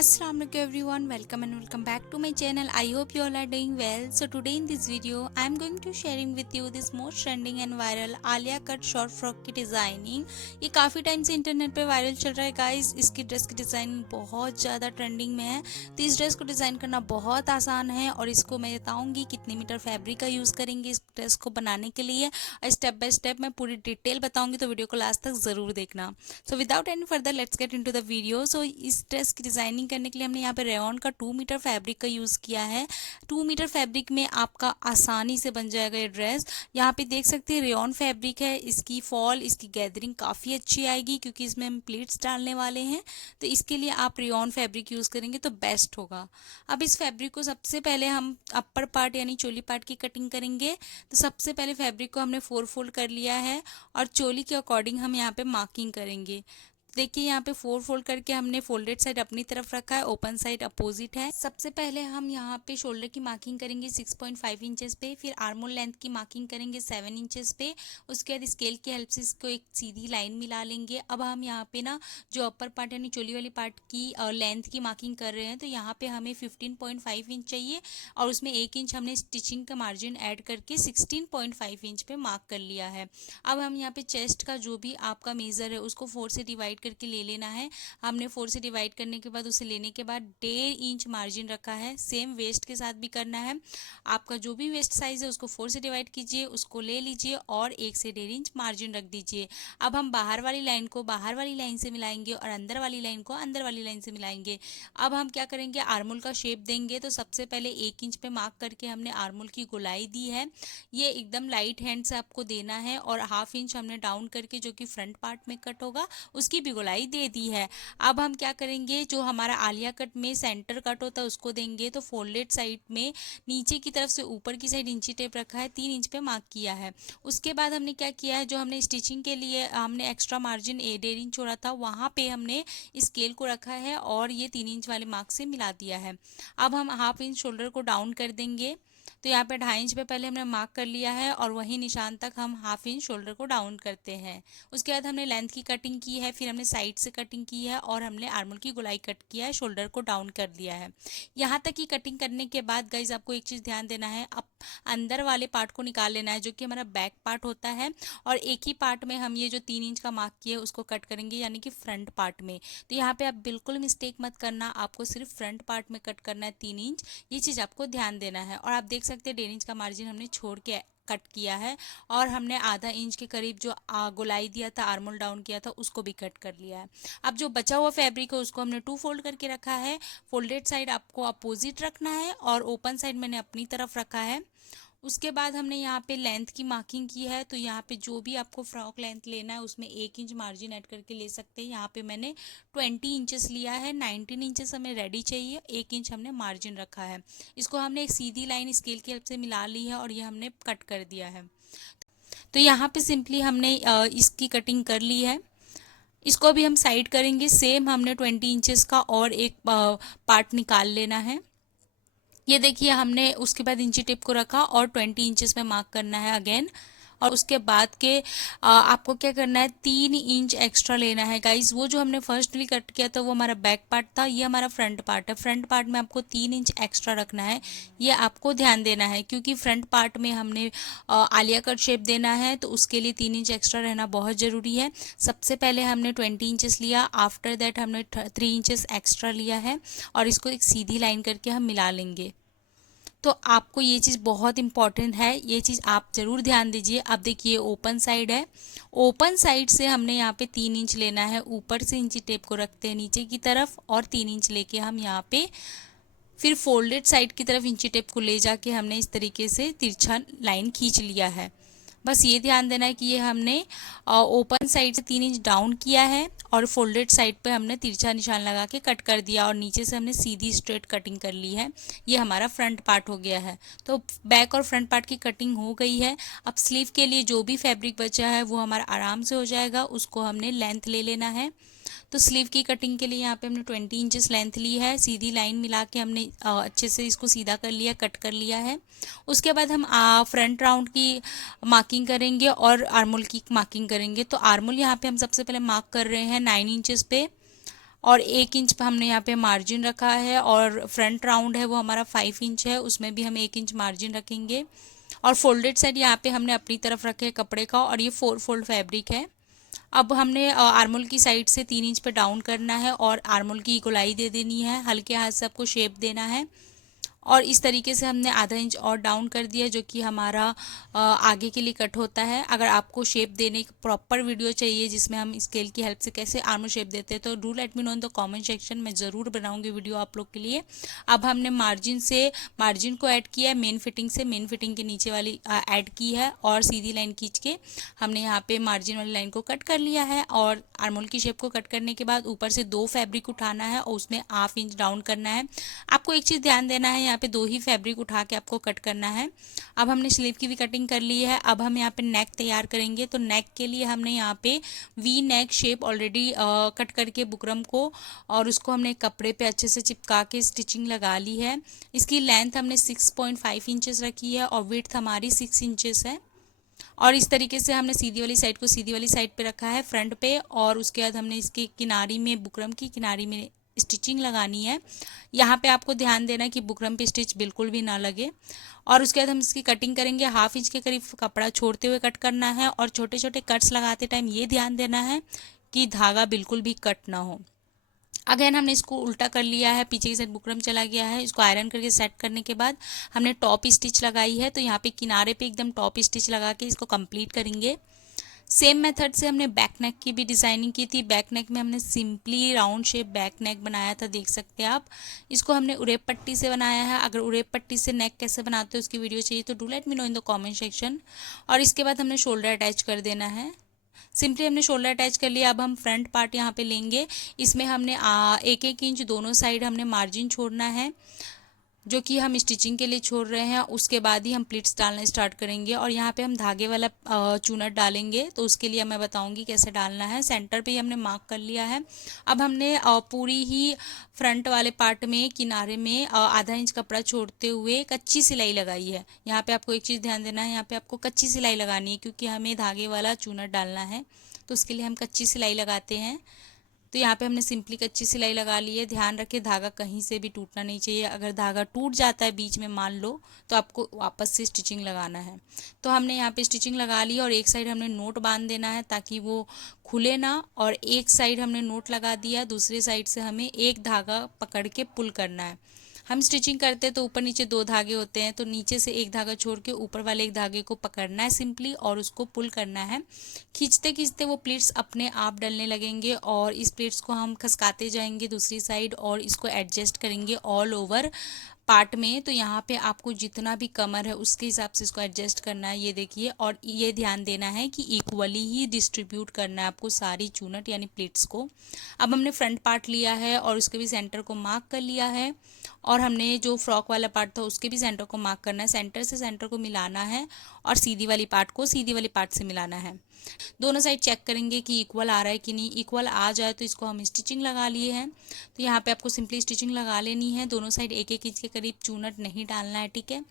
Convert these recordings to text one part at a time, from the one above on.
Assalamualaikum everyone, welcome back to my channel. I hope you all are doing well. So today in this video I am going to sharing with you this most trending and viral Alia cut short frock की designing. ये काफ़ी time से internet पे viral चल रहा है guys. इसकी dress की डिज़ाइनिंग बहुत ज़्यादा ट्रेंडिंग में है। तो इस ड्रेस को डिज़ाइन करना बहुत आसान है और इसको मैं बताऊँगी कितने मीटर फैब्रिक का यूज़ करेंगे इस ड्रेस को बनाने के लिए, और स्टेप बाय स्टेप मैं पूरी डिटेल बताऊँगी, तो वीडियो को लास्ट तक ज़रूर देखना। So without any further let's get into the video. So इस ड्रेस की डिज़ाइनिंग करने के लिए हमने यहाँ पे रेयॉन का 2 मीटर फैब्रिक का यूज़ किया है। 2 मीटर फैब्रिक में आपका आसानी से बन जाएगा ये ड्रेस। यहाँ पे देख सकते हैं रेयॉन फैब्रिक है, इसकी फॉल, इसकी गैदरिंग काफ़ी अच्छी आएगी क्योंकि इसमें हम प्लीट्स डालने वाले हैं। तो इसके लिए आप रेयॉन फैब्रिक यूज़ करेंगे तो बेस्ट होगा। अब इस फैब्रिक को सबसे पहले हम अपर पार्ट यानी चोली पार्ट की कटिंग करेंगे। तो सबसे पहले फैब्रिक को हमने 4 फोल्ड कर लिया है और चोली के अकॉर्डिंग हम यहाँ पे मार्किंग करेंगे। देखिए यहाँ पे 4 फोल्ड करके हमने फोल्डेड साइड अपनी तरफ रखा है, ओपन साइड अपोजिट है। सबसे पहले हम यहाँ पे शोल्डर की मार्किंग करेंगे 6.5 इंचेस पे, फिर आर्मोल लेंथ की मार्किंग करेंगे 7 इंचेस पे। उसके बाद स्केल की हेल्प से इसको एक सीधी लाइन मिला लेंगे। अब हम यहाँ पे ना जो अपर पार्ट यानी चोली वाली पार्ट की लेंथ की मार्किंग कर रहे हैं, तो यहाँ पे हमें 15.5 इंच चाहिए और उसमें 1 इंच हमने स्टिचिंग का मार्जिन ऐड करके 16.5 इंच पे मार्क कर लिया है। अब हम यहाँ पे चेस्ट का जो भी आपका मेज़र है उसको 4 से डिवाइड करके ले लेना है। हमने 4 से डिवाइड करने के बाद उसे लेने के बाद 1.5 इंच मार्जिन रखा है। सेम वेस्ट के साथ भी करना है। आपका जो भी वेस्ट साइज़ है उसको 4 से डिवाइड कीजिए, उसको ले लीजिए और 1 से 1.5 इंच मार्जिन रख दीजिए। अब हम बाहर वाली लाइन को बाहर वाली लाइन से मिलाएंगे और अंदर वाली लाइन को अंदर वाली लाइन से मिलाएंगे। अब हम क्या करेंगे, आर्मोल का शेप देंगे। तो सबसे पहले 1 इंच पे मार्क करके हमने आर्मोल की गोलाई दी है। ये एकदम लाइट हैंड से आपको देना है और 1/2 इंच हमने डाउन करके जो कि फ्रंट पार्ट में कट होगा उसकी भी गोलाई दे दी है। अब हम क्या करेंगे, जो हमारा आलिया कट में सेंटर कट होता है उसको देंगे। तो फोल्डेड साइड में नीचे की तरफ से ऊपर की साइड इंची टेप रखा है, 3 इंच पे मार्क किया है। उसके बाद हमने क्या किया है, जो हमने स्टिचिंग के लिए हमने एक्स्ट्रा मार्जिन 1.5 इंच छोड़ा था वहाँ पे हमने स्केल को रखा है और ये 3 इंच वाले मार्क से मिला दिया है। अब हम 1/2 इंच शोल्डर को डाउन कर देंगे। तो यहाँ पे 2.5 इंच पे पहले हमने मार्क कर लिया है और वही निशान तक हम 1/2 इंच शोल्डर को डाउन करते हैं। उसके बाद हमने लेंथ की कटिंग की है, फिर हमने साइड से कटिंग की है और हमने आर्मोल की गोलाई कट किया है, शोल्डर को डाउन कर दिया है। यहाँ तक की कटिंग करने के बाद गाइज आपको एक चीज़ ध्यान देना है, अब अंदर वाले पार्ट को निकाल लेना है जो कि हमारा बैक पार्ट होता है, और एक ही पार्ट में हम ये जो 3 इंच का मार्क किया है उसको कट करेंगे यानी कि फ्रंट पार्ट में। तो यहाँ पे आप बिल्कुल मिस्टेक मत करना, आपको सिर्फ फ्रंट पार्ट में कट करना है 3 इंच, ये चीज़ आपको ध्यान देना है। और आप देख सकते हैं 1.5 इंच का मार्जिन हमने छोड़ के कट किया है और हमने आधा इंच के करीब जो गोलाई दिया था, आर्मोल डाउन किया था, उसको भी कट कर लिया है। अब जो बचा हुआ फैब्रिक है उसको हमने 2 फोल्ड करके रखा है। फोल्डेड साइड आपको अपोजिट रखना है और ओपन साइड मैंने अपनी तरफ रखा है। उसके बाद हमने यहाँ पे लेंथ की मार्किंग की है। तो यहाँ पे जो भी आपको फ्रॉक लेंथ लेना है उसमें 1 इंच मार्जिन ऐड करके ले सकते हैं। यहाँ पे मैंने 20 इंचेस लिया है, 19 इंचेस हमें रेडी चाहिए, 1 इंच हमने मार्जिन रखा है। इसको हमने एक सीधी लाइन स्केल की हेल्प से मिला ली है और ये हमने कट कर दिया है। तो यहाँ पे सिंपली हमने इसकी कटिंग कर ली है। इसको अभी हम साइड करेंगे। सेम हमने 20 इंचेस का और एक पार्ट निकाल लेना है। ये देखिए हमने उसके बाद इंची टेप को रखा और 20 इंचेस में मार्क करना है अगेन। और उसके बाद के आपको क्या करना है, 3 इंच एक्स्ट्रा लेना है गाइज। वो जो हमने फर्स्टली कट किया था वो हमारा बैक पार्ट था, ये हमारा फ्रंट पार्ट है। फ्रंट पार्ट में आपको 3 इंच एक्स्ट्रा रखना है, ये आपको ध्यान देना है क्योंकि फ्रंट पार्ट में हमने आलिया कट शेप देना है, तो उसके लिए 3 इंच एक्स्ट्रा रहना बहुत ज़रूरी है। सबसे पहले हमने 20 इंचेस लिया, आफ्टर दैट हमने 3 इंचेस एक्स्ट्रा लिया है और इसको एक सीधी लाइन करके हम मिला लेंगे। तो आपको ये चीज़ बहुत इंपॉर्टेंट है, ये चीज़ आप ज़रूर ध्यान दीजिए। अब देखिए ओपन साइड है, ओपन साइड से हमने यहाँ पे 3 इंच लेना है। ऊपर से इंची टेप को रखते हैं नीचे की तरफ और 3 इंच लेके हम यहाँ पे फिर फोल्डेड साइड की तरफ इंची टेप को ले जाके हमने इस तरीके से तिरछा लाइन खींच लिया है। बस ये ध्यान देना है कि ये हमने ओपन साइड से 3 इंच डाउन किया है और फोल्डेड साइड पे हमने तिरछा निशान लगा के कट कर दिया और नीचे से हमने सीधी स्ट्रेट कटिंग कर ली है। ये हमारा फ्रंट पार्ट हो गया है। तो बैक और फ्रंट पार्ट की कटिंग हो गई है। अब स्लीव के लिए जो भी फैब्रिक बचा है वो हमारा आराम से हो जाएगा, उसको हमने लेंथ ले लेना है। तो स्लीव की कटिंग के लिए यहाँ पे हमने 20 इंचेस लेंथ ली है, सीधी लाइन मिला के हमने अच्छे से इसको सीधा कर लिया, कट कर लिया है। उसके बाद हम फ्रंट राउंड की मार्किंग करेंगे और आर्मोल की मार्किंग करेंगे। तो आर्मोल यहाँ पे हम सबसे पहले मार्क कर रहे हैं 9 इंचेस पे और 1 इंच पे हमने यहाँ पे मार्जिन रखा है, और फ्रंट राउंड है वो हमारा 5 इंच है, उसमें भी हम 1 इंच मार्जिन रखेंगे। और फोल्डेड साइड यहाँ पे हमने अपनी तरफ रखे है कपड़े का, और ये 4 फोल्ड फैब्रिक है। अब हमने आर्मोल की साइड से 3 इंच पे डाउन करना है और आर्मोल की गोलाई दे देनी है, हल्के हाथ से आपको शेप देना है। और इस तरीके से हमने आधा इंच और डाउन कर दिया, जो कि हमारा आगे के लिए कट होता है। अगर आपको शेप देने की प्रॉपर वीडियो चाहिए जिसमें हम स्केल की हेल्प से कैसे आर्मर शेप देते हैं, तो do let me know in the comment section, मैं ज़रूर बनाऊंगी वीडियो आप लोग के लिए। अब हमने मार्जिन को ऐड किया है, मेन फिटिंग के नीचे वाली ऐड की है, और सीधी लाइन खींच के हमने यहाँ पे मार्जिन वाली लाइन को कट कर लिया है। और आर्मोल की शेप को कट करने के बाद ऊपर से 2 फैब्रिक उठाना है और उसमें ½ इंच डाउन करना है। आपको एक चीज़ ध्यान देना है, यहाँ पे 2 ही फैब्रिक उठा के आपको कट करना है। अब हमने स्लीव की भी कटिंग कर ली है। अब हम यहाँ पे नेक तैयार करेंगे, तो नेक के लिए हमने यहाँ पे V neck shape already cut करके बुकरम को, और उसको हमने कपड़े पे अच्छे से चिपका के स्टिचिंग लगा ली है। इसकी लेंथ हमने 6.5 इंचेस रखी है और विड्थ हमारी 6 इंचेस है। और इस तरीके से हमने सीधी वाली साइड को सीधी वाली साइड पे रखा है फ्रंट पे, और उसके बाद हमने इसकी किनारी में, बुकरम की किनारी में स्टिचिंग लगानी है। यहाँ पे आपको ध्यान देना है कि बुकरम पे स्टिच बिल्कुल भी ना लगे। और उसके बाद हम इसकी कटिंग करेंगे, ½ इंच के करीब कपड़ा छोड़ते हुए कट करना है, और छोटे छोटे कट्स लगाते टाइम ये ध्यान देना है कि धागा बिल्कुल भी कट ना हो। अगेन हमने इसको उल्टा कर लिया है, पीछे की साइड बुकरम चला गया है। इसको आयरन करके सेट करने के बाद हमने टॉप स्टिच लगाई है, तो यहाँ पे किनारे पे एकदम टॉप स्टिच लगा के इसको कंप्लीट करेंगे। सेम मेथड से हमने बैक नेक की भी डिज़ाइनिंग की थी। बैक नेक में हमने simply round shape back neck बनाया था, देख सकते हैं आप। इसको हमने उरेब पट्टी से बनाया है। अगर उरेब पट्टी से नेक कैसे बनाते हो उसकी वीडियो चाहिए तो do let me know in the comment section. और इसके बाद हमने शोल्डर अटैच कर देना है। सिंपली हमने शोल्डर अटैच कर लिया। अब हम फ्रंट पार्ट यहाँ पे लेंगे। इसमें हमने 1-1 इंच दोनों साइड हमने मार्जिन छोड़ना है, जो कि हम स्टिचिंग के लिए छोड़ रहे हैं। उसके बाद ही हम प्लीट्स डालना स्टार्ट करेंगे, और यहाँ पे हम धागे वाला चूनट डालेंगे, तो उसके लिए मैं बताऊंगी कैसे डालना है। सेंटर पे ही हमने मार्क कर लिया है। अब हमने पूरी ही फ्रंट वाले पार्ट में किनारे में ½ इंच कपड़ा छोड़ते हुए कच्ची सिलाई लगाई है। यहाँ पे आपको एक चीज़ ध्यान देना है, यहाँ पे आपको कच्ची सिलाई लगानी है, क्योंकि हमें धागे वाला चूनट डालना है, तो उसके लिए हम कच्ची सिलाई लगाते हैं। तो यहाँ पे हमने सिंपली कच्ची सिलाई लगा ली है। ध्यान रखें धागा कहीं से भी टूटना नहीं चाहिए। अगर धागा टूट जाता है बीच में मान लो, तो आपको वापस से स्टिचिंग लगाना है। तो हमने यहाँ पे स्टिचिंग लगा ली, और एक साइड हमने नोट बांध देना है ताकि वो खुले ना। और एक साइड हमने नोट लगा दिया, दूसरे साइड से हमें एक धागा पकड़ के पुल करना है। हम स्टिचिंग करते हैं तो ऊपर नीचे 2 धागे होते हैं, तो नीचे से एक धागा छोड़ के ऊपर वाले एक धागे को पकड़ना है सिंपली, और उसको पुल करना है। खींचते खींचते वो प्लीट्स अपने आप डलने लगेंगे, और इस प्लीट्स को हम खसकाते जाएंगे दूसरी साइड, और इसको एडजस्ट करेंगे ऑल ओवर पार्ट में। तो यहाँ पे आपको जितना भी कमर है उसके हिसाब से इसको एडजस्ट करना है, ये देखिए। और ये ध्यान देना है कि इक्वली ही डिस्ट्रीब्यूट करना है आपको सारी चूनट यानी प्लीट्स को। अब हमने फ्रंट पार्ट लिया है और उसके भी सेंटर को मार्क कर लिया है, और हमने जो फ्रॉक वाला पार्ट था उसके भी सेंटर को मार्क करना है। सेंटर से सेंटर को मिलाना है, और सीधी वाली पार्ट को सीधी वाली पार्ट से मिलाना है। दोनों साइड चेक करेंगे कि इक्वल आ रहा है कि नहीं। इक्वल आ जाए तो इसको हम स्टिचिंग लगा लिए हैं। तो यहाँ पे आपको सिंपली स्टिचिंग लगा लेनी है। दोनों साइड 1-1 इंच के करीब चूनट नहीं डालना है, ठीक है।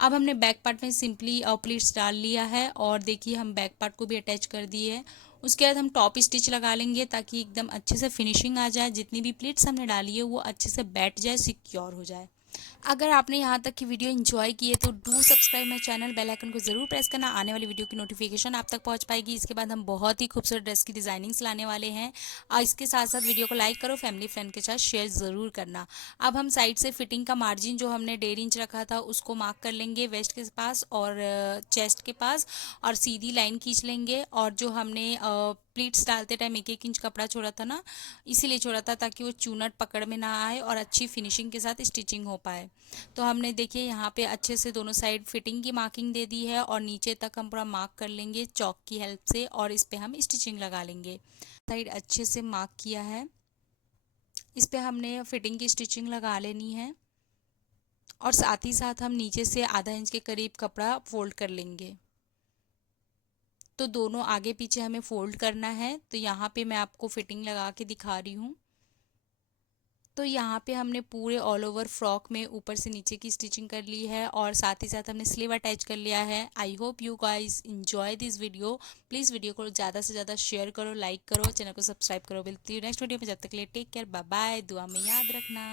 अब हमने बैक पार्ट में सिंपली प्लीट्स डाल लिया है, और देखिए हम बैक पार्ट को भी अटैच कर दिए है। उसके बाद हम टॉप स्टिच लगा लेंगे ताकि एकदम अच्छे से फिनिशिंग आ जाए। जितनी भी प्लीट्स हमने डाली है वो अच्छे से बैठ जाए, सिक्योर हो जाए। अगर आपने यहाँ तक की वीडियो एंजॉय की है तो do subscribe my channel, bell icon को जरूर प्रेस करना, आने वाली वीडियो की नोटिफिकेशन आप तक पहुँच पाएगी। इसके बाद हम बहुत ही खूबसूरत ड्रेस की डिजाइनिंग्स लाने वाले हैं, और इसके साथ साथ वीडियो को लाइक करो, फैमिली फ्रेंड के साथ शेयर ज़रूर करना। अब हम साइड से फिटिंग का मार्जिन जो हमने 1.5 इंच रखा था उसको मार्क कर लेंगे वेस्ट के पास और चेस्ट के पास, और सीधी लाइन खींच लेंगे। और जो हमने प्लीट्स डालते टाइम 1-1 इंच कपड़ा छोड़ा था ना, इसीलिए छोड़ा था ताकि वो चूनट पकड़ में ना आए और अच्छी फिनिशिंग के साथ स्टिचिंग हो पाए। तो हमने देखिए यहाँ पे अच्छे से दोनों साइड फिटिंग की मार्किंग दे दी है, और नीचे तक हम पूरा मार्क कर लेंगे चॉक की हेल्प से, और इस पे हम स्टिचिंग लगा लेंगे। साइड अच्छे से मार्क किया है, इस पे हमने फिटिंग की स्टिचिंग लगा लेनी है, और साथ ही साथ हम नीचे से ½ इंच के करीब कपड़ा फोल्ड कर लेंगे। तो दोनों आगे पीछे हमें फोल्ड करना है। तो यहाँ पे मैं आपको फिटिंग लगा के दिखा रही हूँ। तो यहाँ पे हमने पूरे ऑल ओवर फ्रॉक में ऊपर से नीचे की स्टिचिंग कर ली है और साथ ही साथ हमने स्लीव अटैच कर लिया है। I hope you guys enjoy this video. Please video को ज़्यादा से ज़्यादा शेयर करो, लाइक करो, चैनल को सब्सक्राइब करो। मिलती हूँ नेक्स्ट वीडियो में, जब तक के लिए टेक केयर, बाय बाय, दुआ में याद रखना।